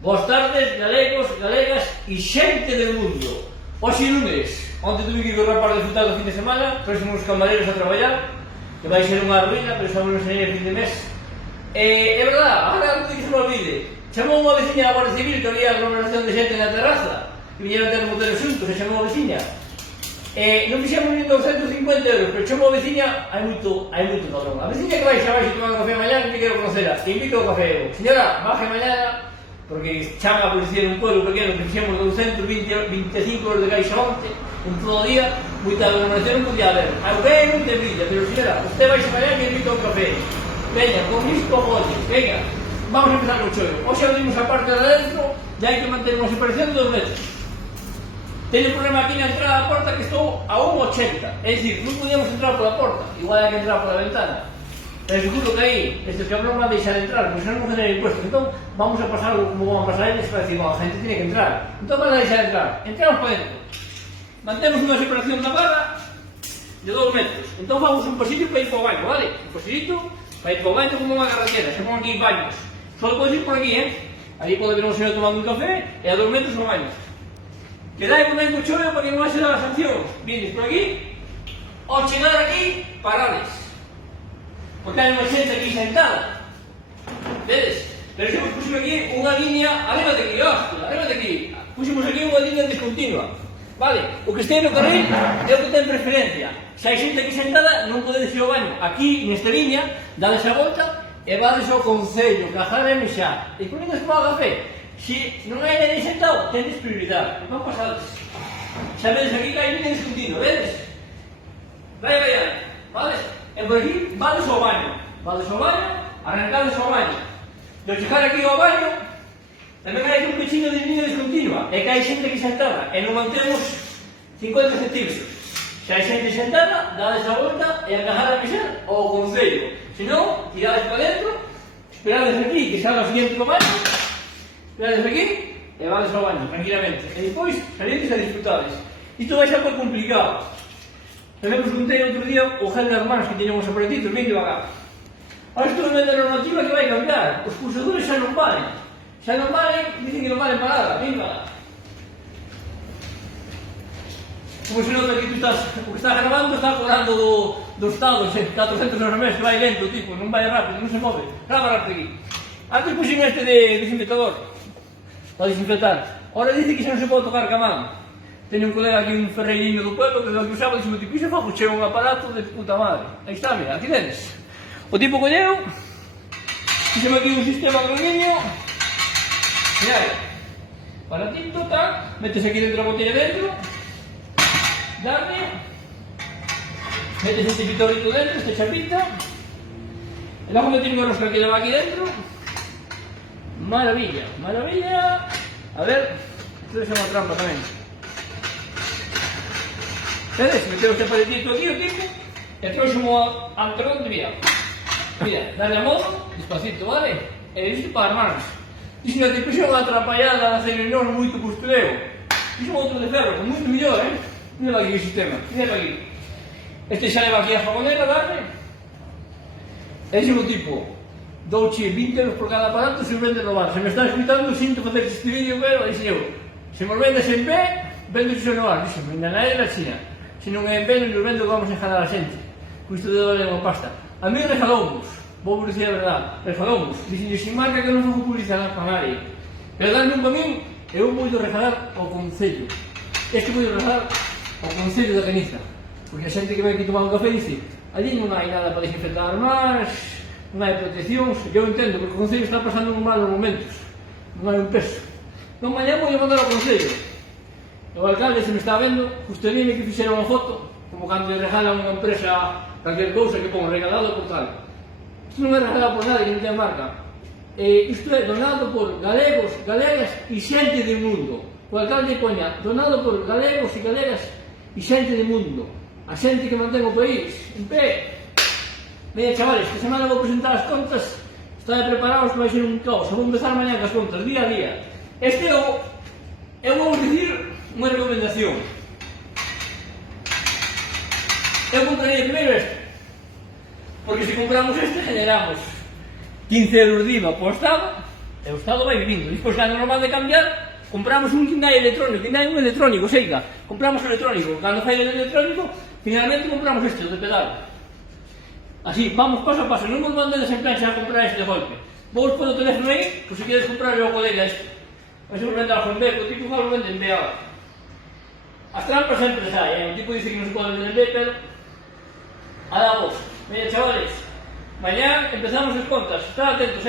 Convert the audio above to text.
Boas tardes, galegos, galegas e xente del mundo. Hoxe lunes, onte tuve que ir con o rapaz de frutal do fin de semana, próximos camareros a traballar, que vai ser unha ruína, pero xa vamos a enseñar a fin de mes. É verdad, agora non que se me olvide, chamou unha veciña da Guardia Civil que había aglomeración de xente na terraza, que viñeron ter moteros xuntos, e chamou a veciña. Non fixemos nin 250 euros, pero chamou a veciña, hai moito cabrón. A veciña que vai xa vai tomar un café mañana, non te quero conocela, te invito ao café eu. Señora, baje mañana, porque chama a policía nun pueblo pequeno que fixemos 225 euros de caixa onte, un todo día, moita aglomeración non podía haber. Alguén non te brilla, pero señora, usted vai xa mañana que invito ao café. Veña, con isto goles, venga, vamos a empezar con o chollo. Hoxe abrimos a parte de dentro, e hai que manter unha separación de 2 metros. Teño un problema aquí na entrada da porta que estou a 1,80, é dicir, non podíamos entrar pola porta, igual hai que entrar pola ventana. Pero seguro que aí, estes cabrón van a deixar de entrar, porque senón non generan impuestos. Entón, vamos a pasar como van a pasar eles para decir, a gente tiene que entrar. Entón van a deixar de entrar. Entramos para dentro. Mantemos unha separación da barra de 2 metros. Entón vamos un pasillo para ir para o baño, vale? Un pasillito para ir para o baño como unha carretera. Se pon aquí baños. Só podes ir por aquí, Aí pode ver un señor tomando un café e a 2 metros o baño. Quedai con ben co chollo para que non haxe a sanción. Vienes por aquí, ao chegar aquí, parades. Porque hai unha xente aquí sentada. Vedes? Pero se puxemos aquí unha línea, arriba de aquí, arriba de aquí. Puxemos aquí unha línea descontinua. Vale? O que este no carril é o que ten preferencia. Se hai xente aquí sentada, non podedes ir ao baño. Aquí, nesta línea, dades a volta e vades ao concello, cajar e mexar. E con ides para o café. Se non hai nadie sentado, tendes prioridade. Non pasades. Xa vedes aquí que hai línea descontinua, vedes? Vai, vale? E por aquí, vades ao baño, arrancades ao baño. E ao chegar aquí ao baño, tamén hai un pechiño de línea descontinua, e que hai xente aquí sentada, e non mantemos 50 centímetros. Se hai xente sentada, dades a volta e a cajar a mexer ao concello. Se non, tirades para dentro, esperades aquí, que salga o siguiente do baño, esperades aquí, e vades ao baño, tranquilamente. E depois, salientes a disfrutades. Isto vai ser moi complicado. Tamén vos contei outro día o gel de hermanos que teñamos aparatitos, ben devagar. Ahora estou vendo a normativa que vai cambiar. Os pulsadores xa non valen. Xa non valen, dicen que non valen para nada, ben devagar. Como se nota que tú estás, o que estás grabando está cobrando do Estado, 400 euros mes, que vai lento, tipo, non vai rápido, non se move. Graba rápido aquí. Antes puxen este de desinfectador, para desinfectar. Ahora dice que xa non se pode tocar ca man. Teño un colega aquí, un ferreirinho do pueblo, que o usaba, dixo, tipo, iso fago cheo un aparato de puta madre. Aí está, mira, aquí tenes. O tipo colleu, fixeme aquí un sistema groguinho, mira, aparatito, tal, metes aquí dentro a botella dentro, darle, metes este pitorrito dentro, este chapita, e logo metes unha rosca que leva aquí dentro. Maravilla, maravilla. A ver, isto é unha trampa tamén. Vedes? Meteu este paletito aquí, o tipo, e trouxemo ante onde, mira. Mira, dale a modo, despacito, vale? E isto para armarnos. Dixo que puxo unha atrapallada, non moito postureo. Dixo outro de ferro, con moito mellor, Mira aquí o sistema, mira aquí. Este xa leva aquí a jamonera, dale. E dixo o tipo, douche 20 euros por cada aparato se os vende no bar. Se me está escutando, sinto facer este vídeo, pero, dixo eu, se me vendes en pé, vendo iso no bar. Dixo, na nae da China. Se non é en pé, non nos vendo que vamos a enjalar a xente. Custo de dólar unha pasta. A mí regalómos, vou dicir a verdade, regalómos. Dixen, sin marca que non fago publicidade para nadie. Pero dan un para min, eu vou regalar ao concello. Este vou regalar ao concello da Caniza. Porque a xente que vai aquí tomar un café dice, allí non hai nada para desinfectar máis, non hai proteccións. Eu entendo, porque o concello está pasando uns malos momentos. Non hai un peso. Non mañá vou mandar ao concello. O alcalde, se me está vendo, gustaríame que fixera unha foto, como cando le regalan unha empresa calquer cousa que pon regalado por tal. Isto non é regalado por nadie, non ten marca. Isto é donado por galegos, galegas e xente do mundo. O alcalde poña donado por galegos e galegas e xente do mundo. A xente que mantén o país en pé. Veña, chavales, esta semana vou presentar as contas. Estade preparados que vai ser un caos. Vou empezar mañá cas contas, día a día. Este eu vou dicir unha recomendación. Eu compraría primeiro este, porque se compramos este generamos 15 euros de IVA para o Estado el Estado vai vivindo. Despois, cando nos van de cambiar, compramos un quindai un electrónico, seiga, compramos o electrónico. Cando fai o electrónico, finalmente compramos este, o de pedal. Así, vamos paso a paso, non vos mandedes en plancha a comprar este de golpe. Vos pon o teléfono aí, pues se queres comprar o colega este. Vai ser un vender algo en B, o tipo igual o vende en B agora. As trampas sempre sai, o tipo dice que non se pode vender en B, pero... A la vos. Mira, chavales, mañá empezamos as contas, estad atentos,